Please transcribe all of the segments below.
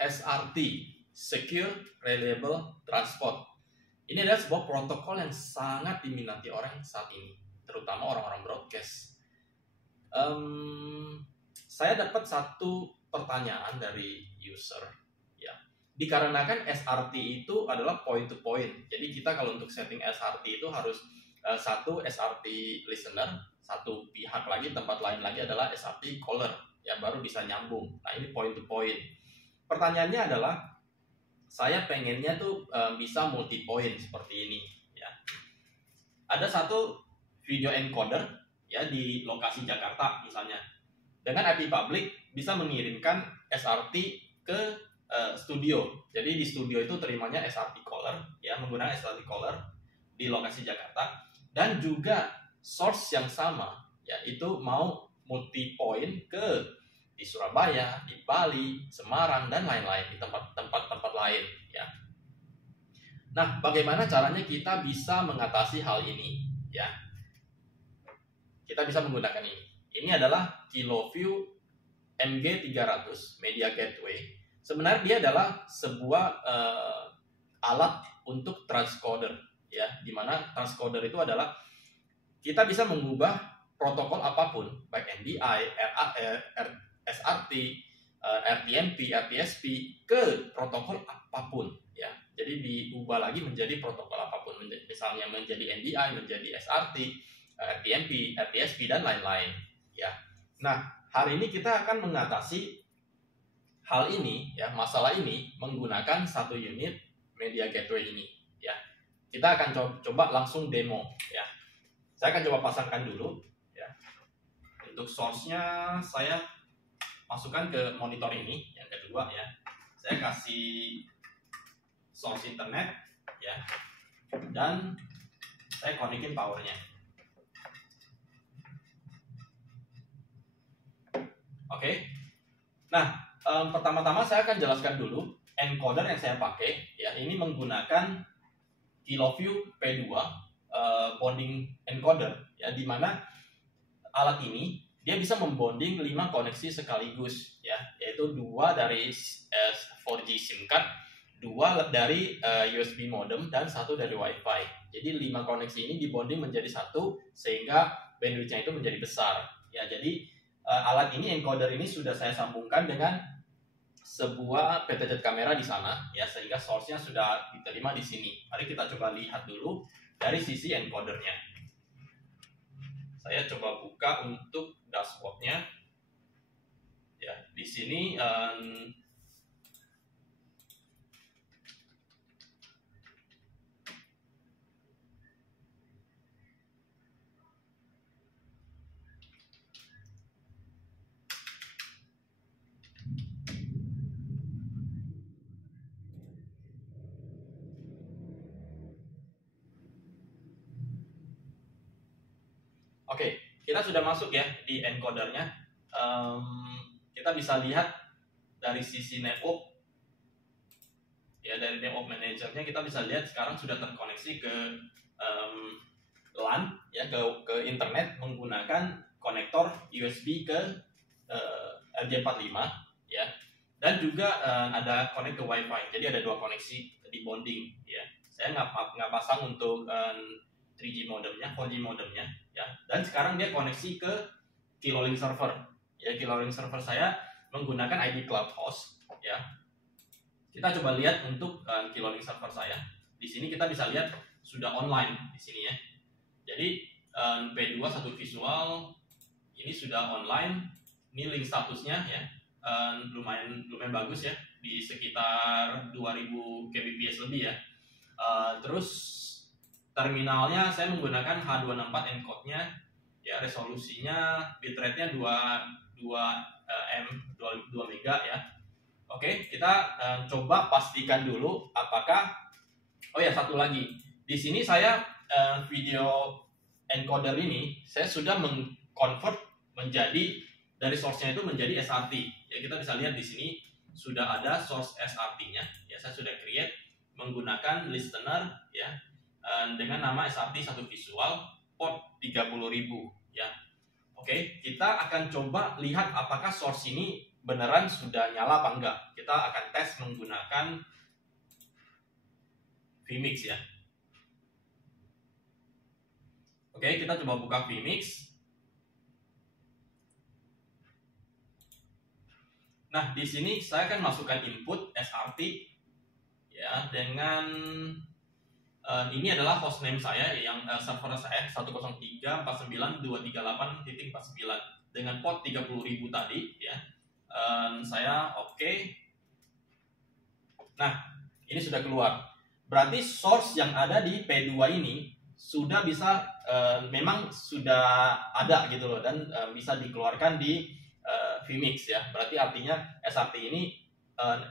SRT, Secure Reliable Transport. Ini adalah sebuah protokol yang sangat diminati orang saat ini, terutama orang-orang broadcast. Saya dapat satu pertanyaan dari user, ya. Dikarenakan SRT itu adalah point to point, jadi kita kalau untuk setting SRT itu harus satu SRT listener, satu pihak lagi, tempat lain lagi adalah SRT caller, ya, baru bisa nyambung. Nah, ini point to point. Pertanyaannya adalah, saya pengennya tuh bisa multi point seperti ini, ya. Ada satu video encoder, ya, di lokasi Jakarta misalnya, dengan IP public bisa mengirimkan SRT ke studio. Jadi di studio itu terimanya SRT caller, ya, menggunakan SRT caller di lokasi Jakarta, dan juga source yang sama, ya, itu mau multi point di Surabaya, di Bali, Semarang, dan lain-lain, di tempat-tempat lain, ya. Nah, bagaimana caranya kita bisa mengatasi hal ini, ya? Kita bisa menggunakan ini. Ini adalah KiloView MG300 Media Gateway. Sebenarnya dia adalah sebuah alat untuk transcoder, ya, dimana transcoder itu adalah kita bisa mengubah protokol apapun, baik NDI, SRT, RTMP, RTSP ke protokol apapun, ya. Jadi diubah lagi menjadi protokol apapun, misalnya menjadi NDI, menjadi SRT, RTMP, RTSP, dan lain-lain, ya. Nah, hari ini kita akan mengatasi hal ini, ya, masalah ini menggunakan satu unit media gateway ini, ya. Kita akan coba langsung demo, ya. Saya akan coba pasangkan dulu, ya. Untuk source-nya saya masukkan ke monitor ini yang kedua, ya. Saya kasih source internet, ya, dan saya konekin powernya. Oke. Nah, pertama-tama saya akan jelaskan dulu encoder yang saya pakai, ya. Ini menggunakan KiloView P2 bonding encoder, ya, di mana alat ini dia bisa membonding 5 koneksi sekaligus, ya, yaitu 2 dari 4G SIM card, 2 dari USB modem, dan 1 dari WiFi. Jadi 5 koneksi ini dibonding menjadi satu sehingga bandwidth-nya itu menjadi besar, ya. Jadi alat ini, encoder ini sudah saya sambungkan dengan sebuah PTZ kamera di sana, ya, sehingga source-nya sudah diterima di sini. Mari kita coba lihat dulu dari sisi encodernya. Saya coba buka untuk dashboard-nya, ya. Di sini Oke, kita sudah masuk, ya, di encodernya. Kita bisa lihat dari sisi network, ya, dari network managernya kita bisa lihat sekarang sudah terkoneksi ke LAN, ya, ke internet menggunakan konektor USB ke RJ45, ya, dan juga ada connect ke WiFi. Jadi ada 2 koneksi di bonding, ya. Saya nggak pasang untuk 3G modemnya, 4G modemnya, ya. Dan sekarang dia koneksi ke Kilolink server, ya. Kilolink server saya menggunakan ID Cloud Host, ya. Kita coba lihat untuk Kilolink server saya. Di sini kita bisa lihat sudah online di sini, ya. Jadi P2 satu visual ini sudah online. Ini link statusnya, ya, lumayan bagus, ya, di sekitar 2000 kbps lebih, ya. Terus terminalnya saya menggunakan H264 encode-nya, ya, resolusinya, bitrate-nya 2 mega, ya. Oke, kita coba pastikan dulu apakah, oh ya, satu lagi. Di sini saya video encoder ini saya sudah mengconvert menjadi dari source-nya itu menjadi SRT. Ya, kita bisa lihat di sini sudah ada source SRT-nya, ya. Saya sudah create menggunakan listener, ya, dengan nama SRT satu visual port 30.000, ya. Oke, kita akan coba lihat apakah source ini beneran sudah nyala apa enggak. Kita akan tes menggunakan vMix ya. Oke, kita coba buka vMix. Nah, di sini saya akan masukkan input SRT ya dengan ini adalah hostname saya yang server saya 103.49.238.49 dengan port 30.000 tadi ya. Saya oke. Nah, ini sudah keluar. Berarti source yang ada di P2 ini sudah bisa memang sudah ada gitu loh, dan bisa dikeluarkan di vMix ya. Berarti artinya SRT ini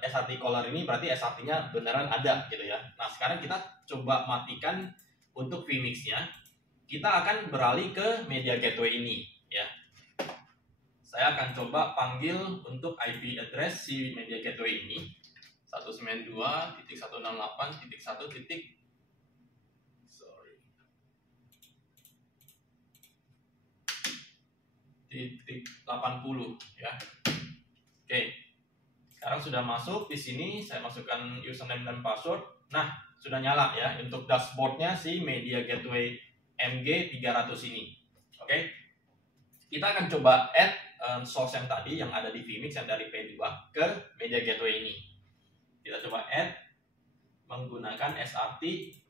SRT caller ini berarti SRT-nya beneran ada gitu ya. Nah, sekarang kita coba matikan untuk vMix-nya. Kita akan beralih ke media gateway ini ya. Saya akan coba panggil untuk IP address si media gateway ini 192.168.80 ya. Oke. Sekarang sudah masuk di sini, saya masukkan username dan password. Nah, sudah nyala ya untuk dashboardnya si media gateway MG300 ini. Oke. Kita akan coba add source yang tadi yang ada di vMix yang dari P2 ke media gateway ini. Kita coba add menggunakan SRT,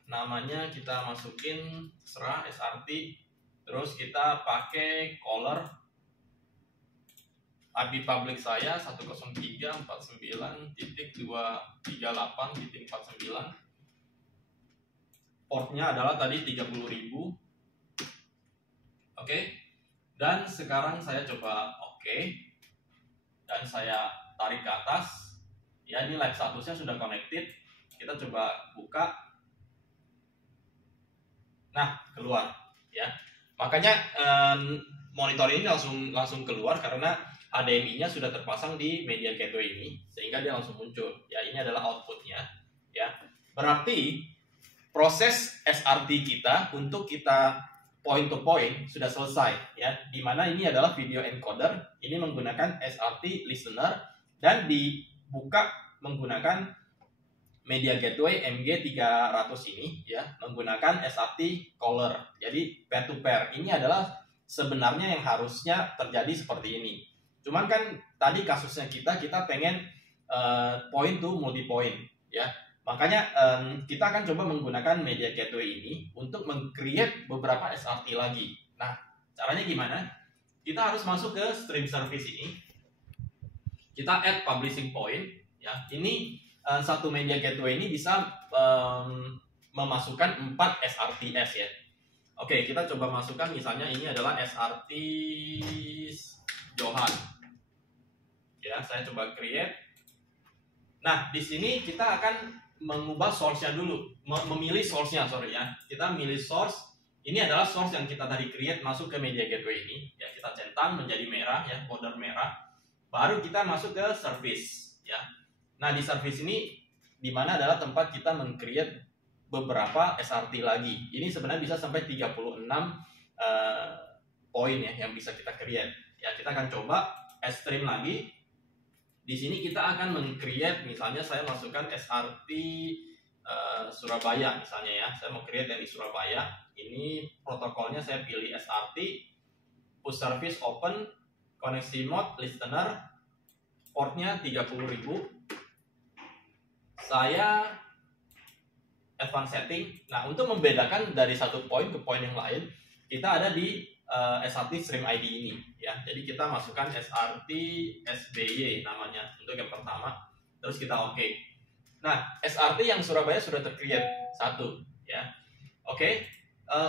namanya kita masukin serah SRT, terus kita pakai caller. IP public saya 103.49.238.49. Portnya adalah tadi 30.000. Oke. Dan sekarang saya coba oke. Dan saya tarik ke atas. Ya, ini live statusnya sudah connected. Kita coba buka. Nah, keluar ya. Makanya monitor ini langsung keluar karena HDMI-nya sudah terpasang di media gateway ini, sehingga dia langsung muncul. Ya, ini adalah outputnya. Ya, berarti proses SRT kita untuk kita point to point sudah selesai. Ya, dimana ini adalah video encoder. Ini menggunakan SRT listener dan dibuka menggunakan media gateway MG300 ini, ya, menggunakan SRT caller. Jadi pair to pair. Ini adalah sebenarnya yang harusnya terjadi seperti ini. Cuman kan tadi kasusnya kita pengen point to multi point ya. Makanya kita akan coba menggunakan media gateway ini untuk meng-create beberapa SRT lagi. Nah, caranya gimana? Kita harus masuk ke stream service ini. Kita add publishing point ya. Ini satu media gateway ini bisa memasukkan 4 SRTS ya. Oke, kita coba masukkan misalnya ini adalah SRT Johan. Ya, saya coba create. Nah, di sini kita akan mengubah source-nya dulu, memilih source-nya, sorry ya. Kita milih source. Ini adalah source yang kita tadi create masuk ke media gateway ini. Ya, kita centang menjadi merah ya, border merah. Baru kita masuk ke service ya. Nah, di service ini di mana adalah tempat kita meng-create beberapa SRT lagi. Ini sebenarnya bisa sampai 36 poin ya yang bisa kita create. Ya, kita akan coba stream lagi. Di sini kita akan meng-create, misalnya saya masukkan SRT Surabaya misalnya ya. Saya mau create yang di Surabaya. Ini protokolnya saya pilih SRT, push service open, koneksi mode listener, portnya 30.000. Saya advanced setting. Nah, untuk membedakan dari satu poin ke poin yang lain, kita ada di SRT Stream ID ini ya. Jadi kita masukkan SRT SBY namanya untuk yang pertama. Terus kita oke. Nah, SRT yang Surabaya sudah tercreate satu ya. Oke.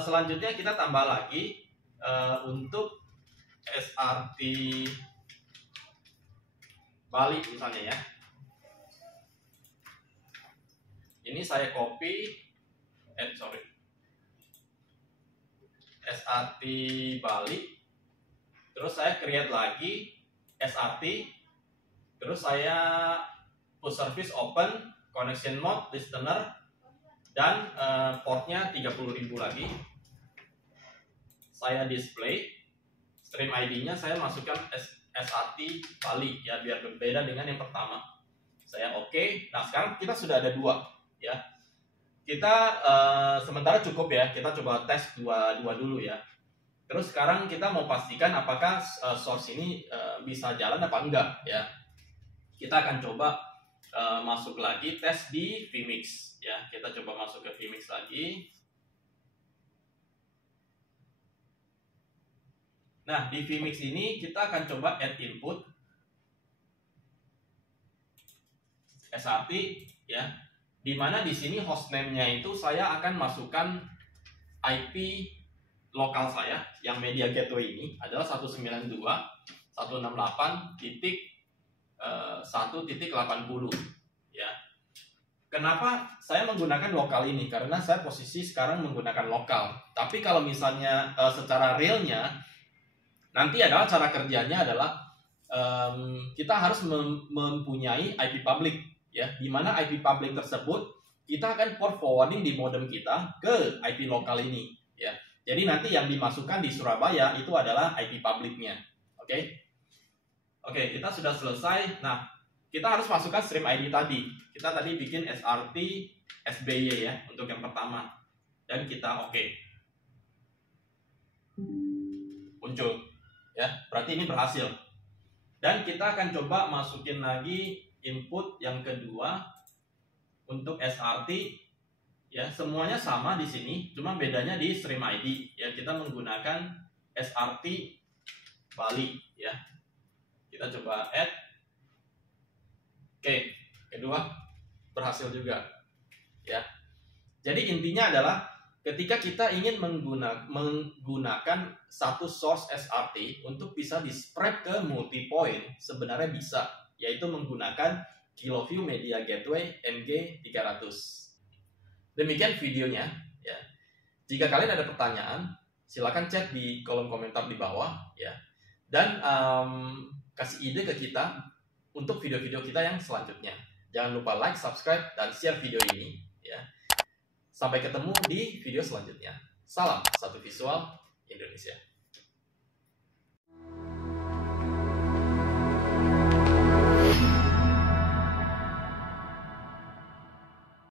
Selanjutnya kita tambah lagi untuk SRT Bali misalnya ya. Ini saya copy SRT Bali, terus saya create lagi SRT, terus saya push service open, connection mode listener, dan portnya 30.000 lagi. Saya display stream ID-nya, saya masukkan SRT Bali ya, biar berbeda dengan yang pertama. Saya oke. Nah, sekarang kita sudah ada 2 ya. Kita sementara cukup ya, kita coba tes dua dulu ya. Terus sekarang kita mau pastikan apakah source ini bisa jalan apa enggak ya. Kita akan coba masuk lagi tes di vMix ya. Kita coba masuk ke vMix lagi. Nah, di vMix ini kita akan coba add input SRT ya. Dimana di sini hostname-nya itu saya akan masukkan IP lokal saya yang media gateway ini adalah 192.168.1.80 ya. Kenapa saya menggunakan lokal ini? Karena saya posisi sekarang menggunakan lokal. Tapi kalau misalnya secara realnya nanti adalah cara kerjanya adalah kita harus mempunyai IP public ya, di mana IP public tersebut kita akan port forwarding di modem kita ke IP lokal ini ya. Jadi nanti yang dimasukkan di Surabaya itu adalah IP publicnya. Oke. Oke, kita sudah selesai. Nah, kita harus masukkan stream ID tadi. Kita tadi bikin SRT SBY ya untuk yang pertama. Dan kita oke. Muncul. Ya, berarti ini berhasil. Dan kita akan coba masukin lagi input yang kedua untuk SRT ya, semuanya sama di sini, cuma bedanya di stream ID ya. Kita menggunakan SRT Bali ya. Kita coba add. Oke, kedua berhasil juga ya. Jadi intinya adalah ketika kita ingin menggunakan satu source SRT untuk bisa di-spread ke multi-point, sebenarnya bisa, yaitu menggunakan Kiloview Media Gateway MG300. Demikian videonya ya. Jika kalian ada pertanyaan, silakan chat di kolom komentar di bawah ya. Dan kasih ide ke kita untuk video-video kita yang selanjutnya. Jangan lupa like, subscribe, dan share video ini ya. Sampai ketemu di video selanjutnya. Salam Satu Visual Indonesia.